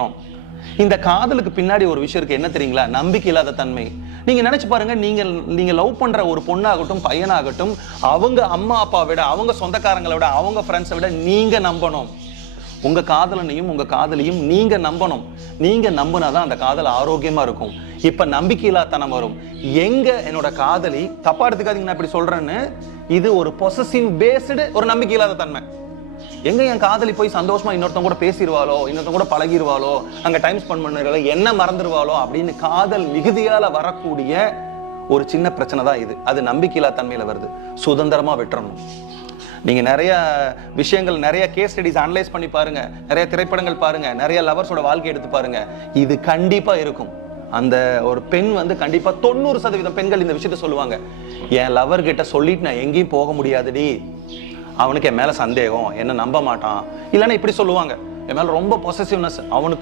வர்றோம் இந்த காதலுக்கு பின்னாடி ஒரு விஷயம் இருக்கு. என்ன தெரியுங்களா? நம்பிக்கை இல்லாத தன்மை. நீங்க நினைச்சு பாருங்க நீங்க நீங்க லவ் பண்ற ஒரு பொண்ணாகட்டும் பையனாகட்டும் அவங்க அம்மா அப்பா விட அவங்க சொந்தக்காரங்களை விட அவங்க ஃப்ரெண்ட்ஸை விட நீங்க நம்பணும். உங்க காதலனையும் உங்க காதலியும் நீங்க நம்பணும். நீங்க நம்பினாதான் அந்த காதல் ஆரோக்கியமா இருக்கும். இப்ப நம்பிக்கையில்லாத்தனம் வரும். எங்க என்னோட காதலி தப்பா எடுத்துக்காதீங்க நான் இப்படி சொல்றேன்னு இது ஒரு பொசசிவ் பேஸ்டு ஒரு நம்பிக்கை இல்லாத தன்மை. எங்க என் காதலி போய் சந்தோஷமா இன்னொருத்தவங்க கூட பேசிடுவாளோ இன்னொருத்தவங்க கூட பழகிடுவாளோ அங்க டைம் ஸ்பெண்ட் பண்ணுறதுல என்ன மறந்துடுவாளோ அப்படின்னு காதல் மிகுதியால வரக்கூடிய ஒரு சின்ன பிரச்சனை தான் இது. அது நம்பிக்கையில்லா தன்மையில வருது. சுதந்திரமா விட்டுறணும். நீங்க நிறைய விஷயங்கள் நிறைய கேஸ் ஸ்டடிஸ் அனலைஸ் பண்ணி பாருங்க. நிறைய திரைப்படங்கள் பாருங்க. நிறைய லவர்ஸோட வாழ்க்கை எடுத்து பாருங்க. இது கண்டிப்பா இருக்கும். அந்த ஒரு பெண் வந்து கண்டிப்பா தொண்ணூறு சதவீதம் பெண்கள் இந்த விஷயத்த சொல்லுவாங்க. என் லவர் கிட்ட சொல்லிட்டு நான் எங்கேயும் போக முடியாதுடி. அவனுக்கு என் மேல சந்தேகம். என்ன நம்ப மாட்டான். இல்லைன்னா இப்படி சொல்லுவாங்க. என் மேல ரொம்ப பொசசிவ்னஸ் அவனுக்கு